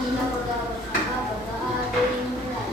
kita berdoa bersama. Berdoa dimulai.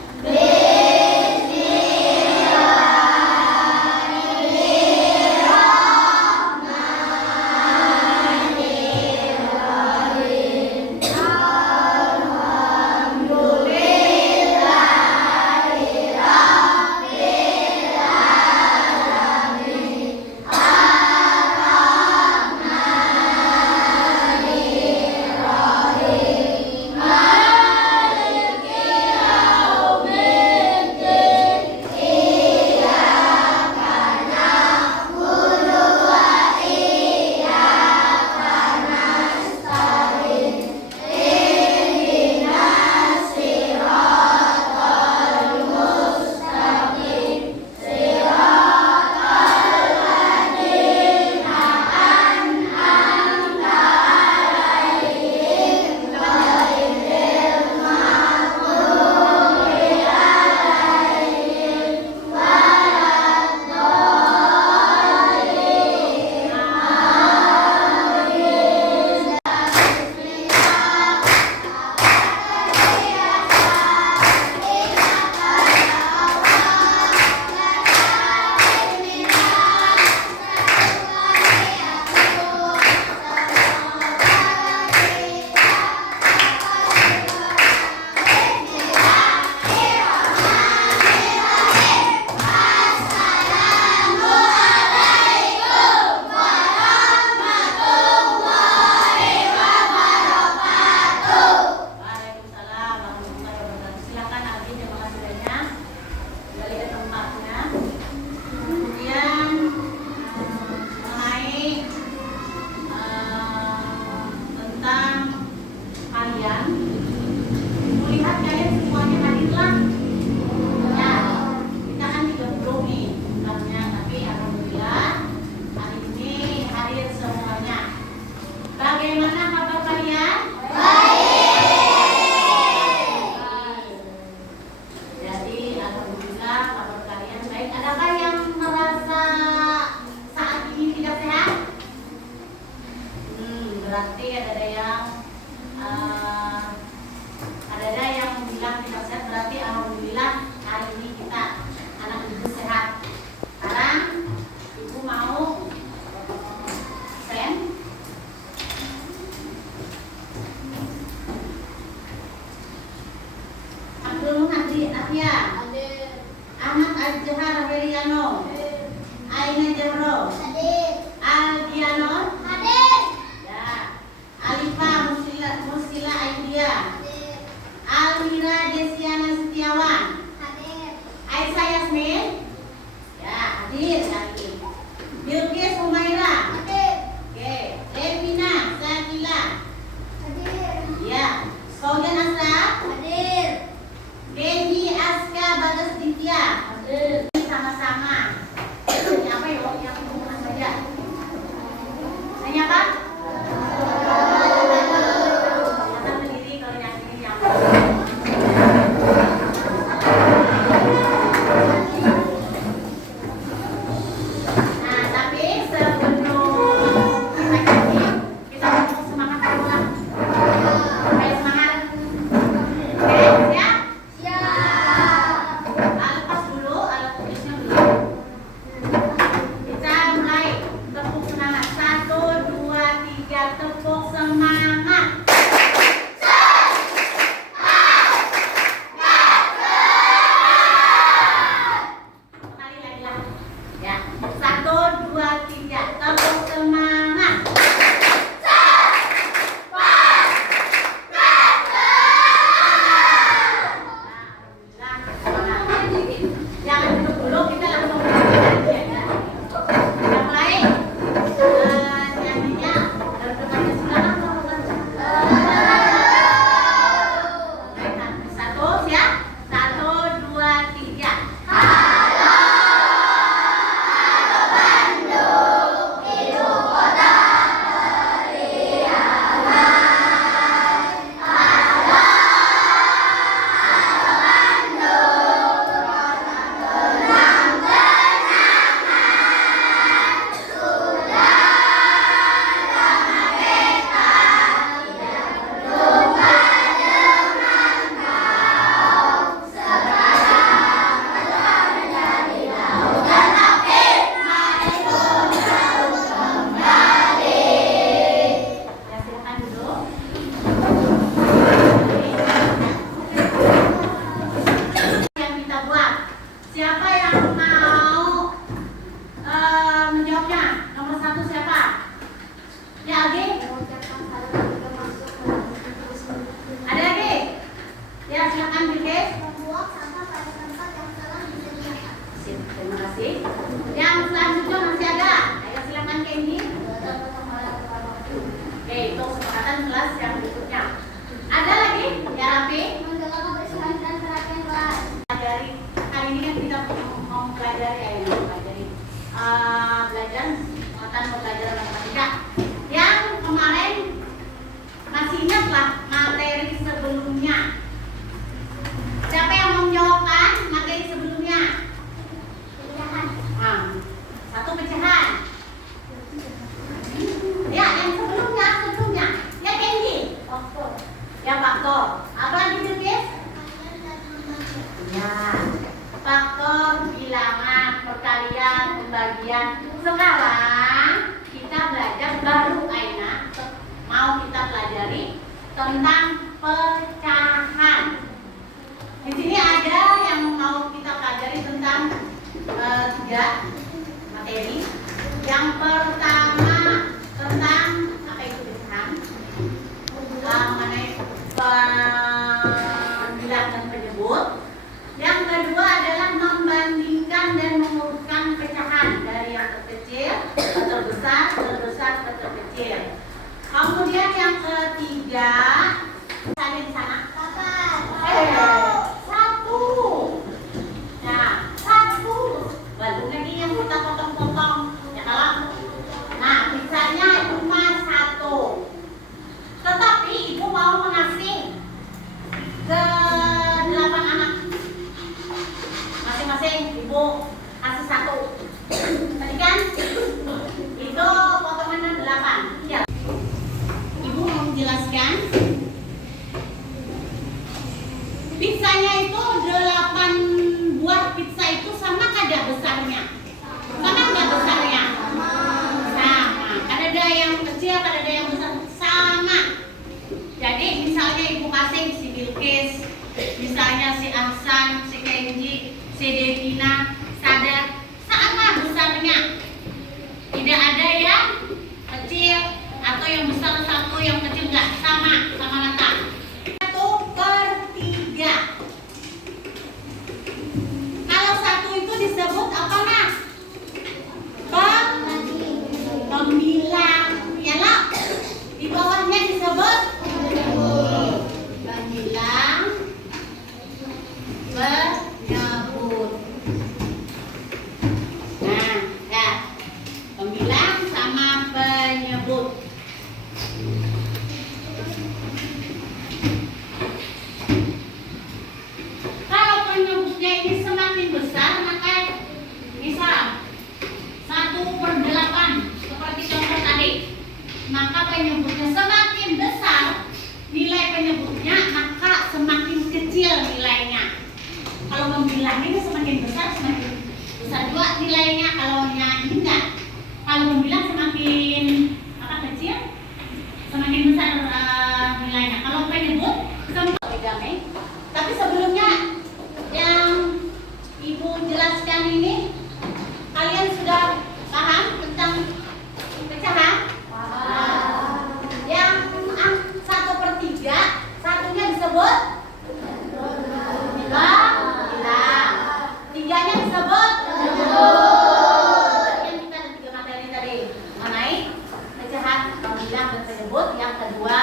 Bagaimana kabar kalian? Baik. Jadi alhamdulillah kabar kalian baik. Adakah yang merasa saat ini tidak sehat? Berarti ada yang bilang tidak sehat. Berarti alhamdulillah hari ini kita anak ibu sehat. Sekarang ibu mau Ahmad Al-Jahar Beriano, Aina Jahro, Al-Diano, ya, Alifa Musila Aidia, Almira Desiana Setiawan, Aisyah Yasmin, ya, hadir lagi, Bilqis Humaira, oke, Levina Sakila, ya, Saudan Asraf, Benny Aska Bagas Ditya, sama-sama. Ini apa ya? Yang kelas yang berikutnya. Ada lagi ya Rafi? Pelajari. Kali ini kan kita mau pelajari belajar mata pelajaran matematika. Yang kemarin masih ingatlah materi sebelumnya. Siapa yang mau menjawabkan materi sebelumnya? Pecahan. Satu pecahan. Ya, yang sebelumnya. Ya Kenji. Faktor. Ya faktor. Apa lagi Bilkis? Ya. Faktor, bilangan, perkalian, pembagian. Sekarang kita belajar baru Aina mau kita pelajari tentang pecahan. Di sini ada yang mau kita pelajari tentang 3 materi. Yang pertama tentang apa itu pecahan, mengenai pembilang dan penyebut. Yang kedua adalah membandingkan dan mengurutkan pecahan dari yang terkecil ke terbesar, terbesar ke terkecil. Kemudian yang ketiga, ada di sana. Satu. Nah, satu. Baru lagi yang kita potong-potong. Ya kalau. Nah, misalnya cuma 1. Tetapi ibu mau mengasih ke 8 anak. Masing-masing ibu kasih 1. Tadi kan? Itu potongannya 8. Ya. Ibu mau menjelaskan. Pizzanya itu 8 buah pizza itu sama kada besarnya? Sama nggak besarnya? Sama. Ada yang kecil, ada yang besar. Sama. Jadi misalnya ibu kasih si Bilkis, misalnya si Ahsan, si Kenji, si Devina, Sadar, sama besarnya. Tidak ada yang kecil atau yang besar satu, yang kecil nggak, sama rata. 1/3. Kalau 1 itu disebut apa Mas? Pembilang. Ya lah. Di bawahnya disebut pembilang, penyebut. Nah, ya. Pembilang sama penyebut. Kalau penyebutnya ini semakin besar, maka misal 1/8 seperti contoh tadi, maka penyebutnya semakin besar nilai penyebutnya, maka semakin kecil nilainya. Kalau membilang ini semakin besar juga nilainya. Kalau ini enggak. Kalau membilang semakin kecil, semakin besar nilainya. Kalau penyebut damai. Tapi sebelumnya yang ibu jelaskan ini, kalian sudah paham tentang pecahan? Yang 1/3, satunya disebut bilang, 3-nya disebut yang kita ada 3 materi tadi mengenai pecahan, pembilang dan penyebut. Yang kedua,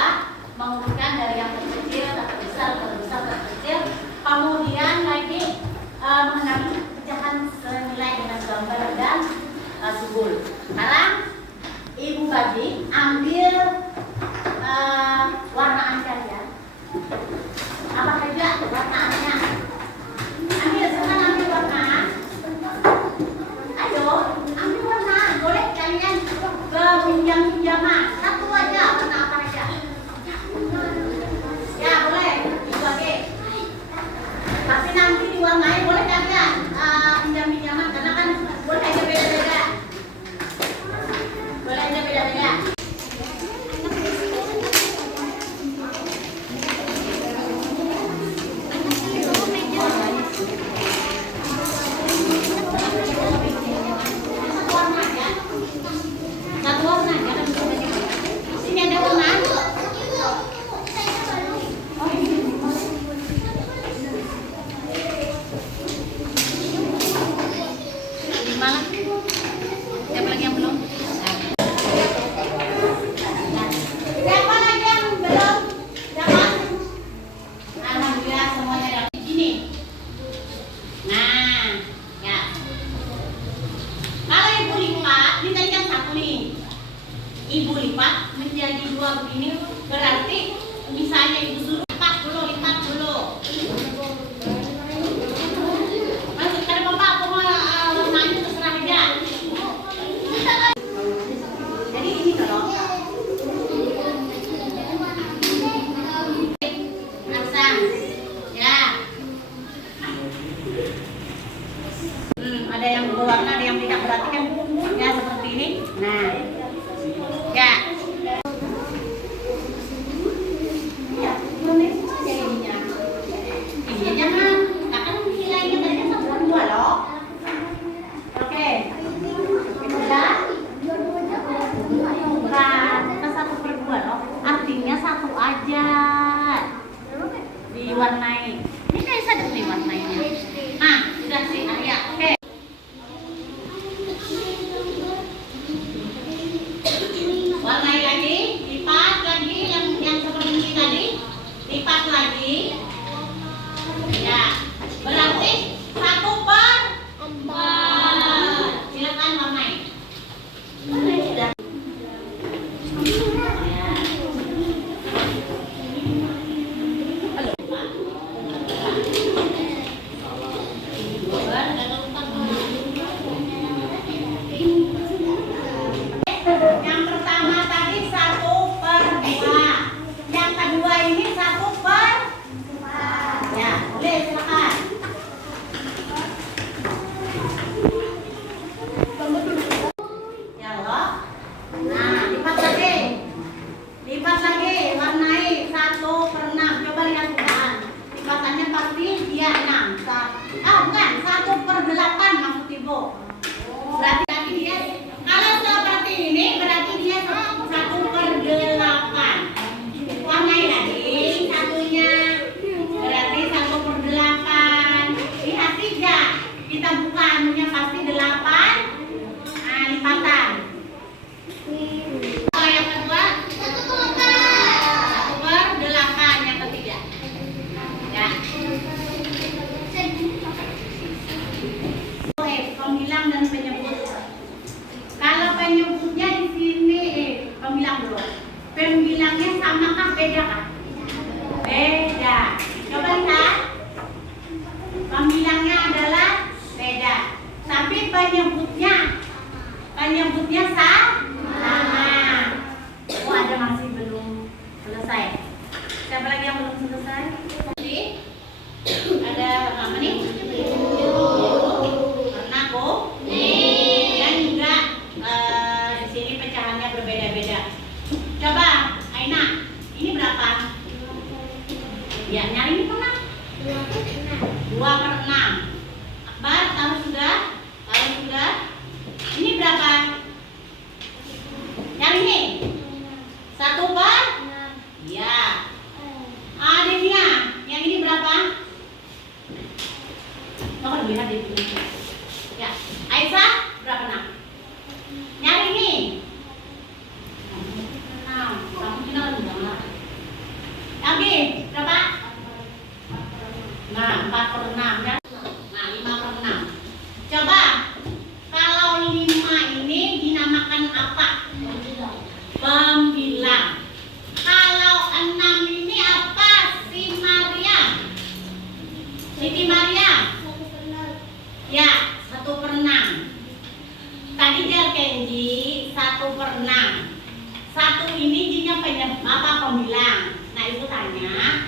mengurutkan dari yang terkecil ke terbesar, terbesar ke terkecil. Kemudian lagi mengenai pecahan senilai dengan gambar dan simbol. Sekarang ibu bagi, ambil warnaan kalian. Apa saja warnaannya? Sekarang ambil warnaan. Ayo, ambil warnaan. Boleh kalian ke pinjam-pinjaman. Satu aja, warna apa aja? Ya boleh, dibagi. Tapi nanti diwarnai boleh kalian pinjam-pinjaman, karena kan boleh aja beda-beda. Boleh aja beda-beda. Satu warna aja kan bisa bagi. menjadi 2 begini, berarti misalnya ibu suruh lipat dulu. Masuk kan bapak, aku mau warnanya terserah aja. Jadi ini kalau pasang, ya. Ada yang berwarna, ada yang tidak, berarti kan ya seperti ini. Nah, ya. Jangan, akan nilainya tadinya 1/2 loh. Oke, sudah. Bukan, kita 1/2 loh. Artinya 1 aja diwarnai. Ini kayak sadar nih warnanya. Nah, sudah sih Arya. Oke. Warnai lagi, lipat lagi yang seperti ini tadi, lipat lagi. Ya, berarti 1/4. Silakan warnai. Sudah. Ya. Yang pertama tadi 1/2. Yang kedua ini 1/4. Ya, boleh silakan. Ya loh. Nah, lipat lagi, warnai 1/6. Coba lihat bukaan. Lipatannya pasti dia 6. Bukan, 1/8 maksud ibu. Berarti dia, kalau seperti ini berarti dia 1/8. Warnai lagi satunya, berarti 1/8. Lihat 3, kita buka anunya pasti 8. Nah, lipatan. Kalau yang kedua 1/8 yang ketiga. Ya. Pembilang dan penyebut. Kalau penyebutnya di sini, pembilang dulu. Pembilangnya sama kah, beda kah? Beda. Coba lihat. Pembilangnya adalah beda. Tapi penyebutnya sama. Oh, ada masih belum selesai. Siapa lagi yang belum selesai? Jadi, ada apa nih? Warna kuning. Dan juga di sini pecahannya berbeda-beda. Coba, Aina, ini berapa? Ya, nyari ini pernah? 2/6. Akbar, tahu sudah? Ini berapa? Yang ini? 1/6. Ya. Adiknya, yang ini berapa? Coba lihat di sini. Ya, Aisyah berapa 6? Nyari ini. 6. Kamu kenal enggak? Lagi berapa? Nah, 4/6 ya. Nah, 5/6. Coba kalau 5 ini dinamakan apa? Pembilang. Kalau 6 ini apa? Siti Maria. Ya, 1/6. Tadi dia Kenji 1/6. 1 ini jinya apa pembilang. Nah, ibu tanya,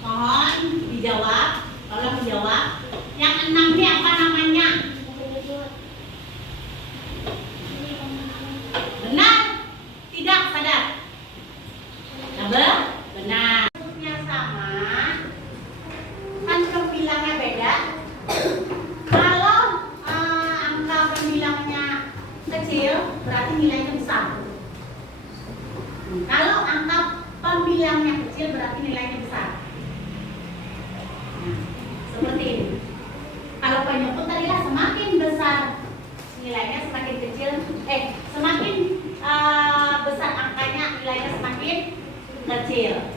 mohon dijawab. Tolong dijawab. Yang 6 ini apa namanya? Benar? Tidak sadar? Benar. Bentuknya sama, kan pembilangnya beda. Kalau angka pembilangnya kecil, berarti nilainya besar. Kalau angka pembilangnya kecil, berarti nilainya besar. Nah, seperti ini. Kalau penyebut tadi semakin besar nilainya, semakin kecil, semakin besar angkanya, nilainya semakin kecil.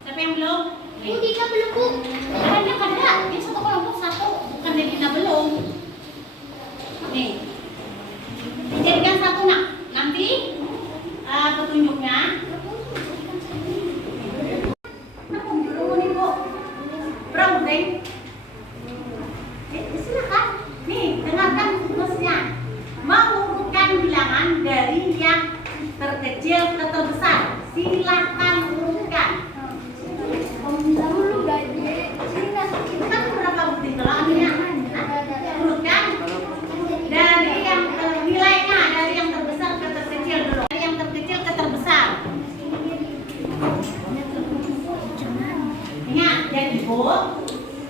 Siapa yang belum? Bu, Dina belum, Bu. Ada, ini satu kelompok satu, bukan Dina belum. Nih, dijadikan satu nak. Nanti petunjuk ujungnya. Browsing. Silakan. Nih, dengarkan rumusnya. Mengurutkan bilangan dari yang terkecil ke terbesar. Silakan urutkan. Itu kan berapa bukti? Kalau ambilnya urutkan dari yang nilainya dari yang terbesar ke terkecil dulu. Dari yang terkecil ke terbesar. Ingat, jadi Bu,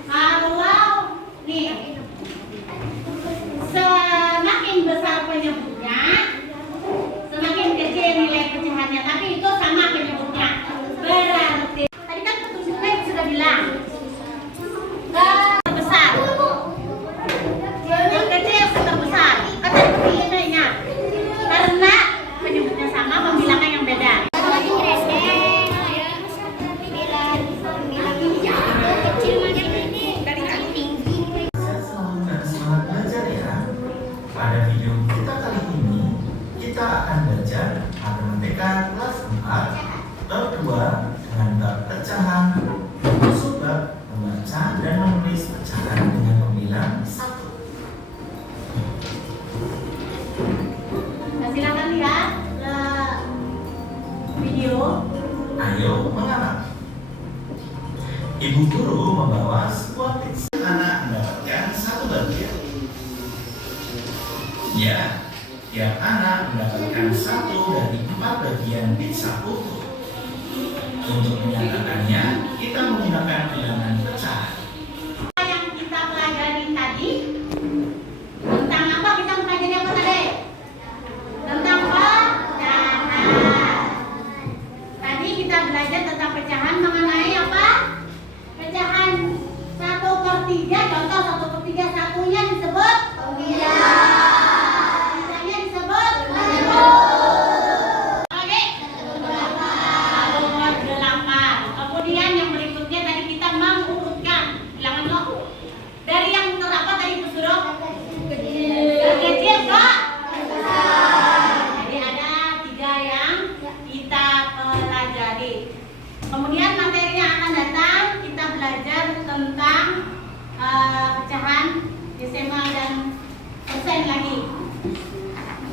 kalau nih semakin besar penyebutnya, semakin kecil nilai pecahannya, tapi itu sama penyebutnya. Berarti tadi kan petunjuknya sudah bilang terbesar, yang kecil ke terbesar. Kata pilihnya karena penyebutnya sama, pembilangan yang beda. Pada video kita kali ini, kita akan belajar matematika kelas 4 bab 2 dengan bab pecahan, menyusun bab, membaca dan menulis pecahan dengan pembilang 1. Nah, silakan lihat video. Ayo mengamati. Ibu guru membawa sebuah pizza. Anak mendapatkan satu bagian. Ya, tiap anak mendapatkan 1 dari 4 bagian pizza utuh. Untuk menyatakannya, kita menggunakan bilangan pecahan. Yang kita pelajari tadi tentang apa? Kita pelajari apa tadi? Tentang pecahan. Tadi kita belajar tentang pecahan mengenai apa? Pecahan 1/3. Contoh 1/3, satunya disebut pembilang. Kemudian materi yang akan datang kita belajar tentang pecahan desimal dan persen lagi,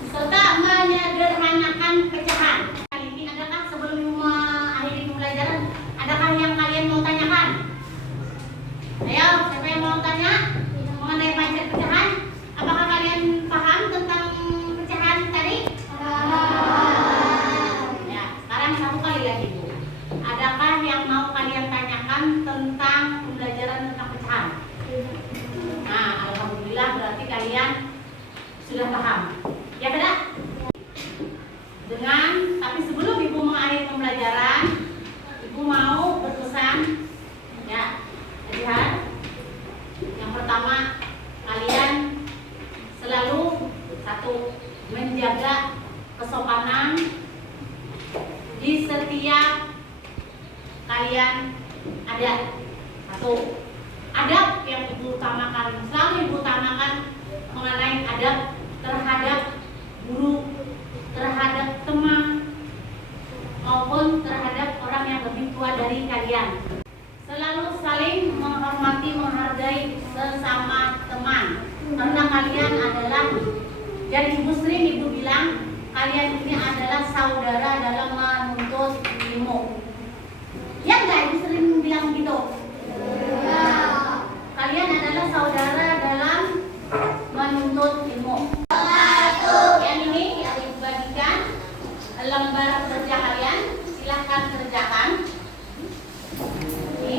serta menyederhanakan pecahan. Kali ini adakah sebelum mengakhiri pembelajaran, adakah yang kalian mau tanyakan? Ayo, siapa yang mau tanya mengenai konsep pecahan? Apakah kalian paham tentang pecahan tadi? Ya, sekarang satu kali lagi Bu. Adakah yang mau kalian tanyakan tentang pembelajaran tentang pecahan? Nah, alhamdulillah berarti kalian sudah paham. Ya tidak? Tapi sebelum Ibu mengakhiri pembelajaran, Ibu mau berpesan, ya, lihat. Yang pertama, kalian selalu menjaga kesopanan di setiap kalian ada. Adab yang Ibu utamakan, selalu Ibu utamakan mengenai adab terhadap guru, terhadap teman, maupun terhadap orang yang lebih tua dari kalian. Selalu saling menghormati, menghargai sesama teman, karena kalian adalah, jadi Muslim Ibu bilang kalian ini adalah saudara dalam menuntut ilmu. Ya enggak, Ibu sering bilang gitu? Ya. Kalian adalah saudara dalam menuntut ilmu. Yang ini Ibu bagikan lembar kerja kalian, silahkan kerjakan. Ini.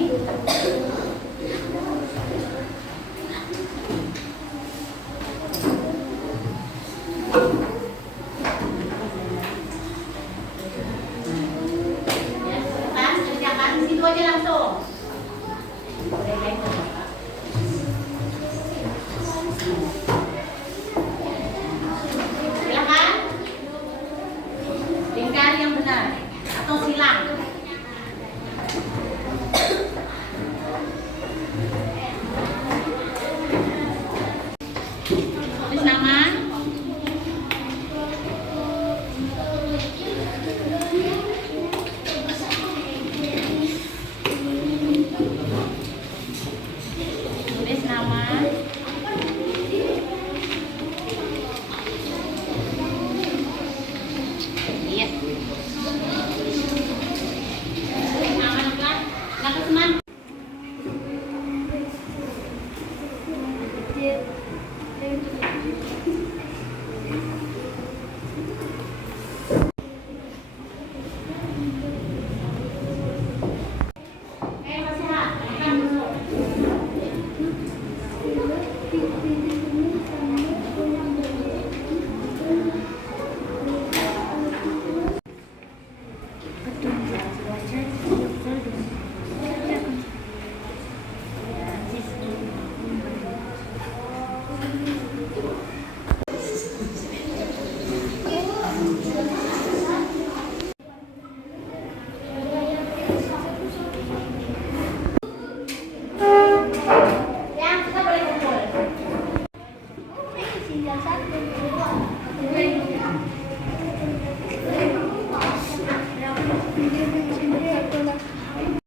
Itu aja langsung. Silakan. Lingkar yang benar atau silang.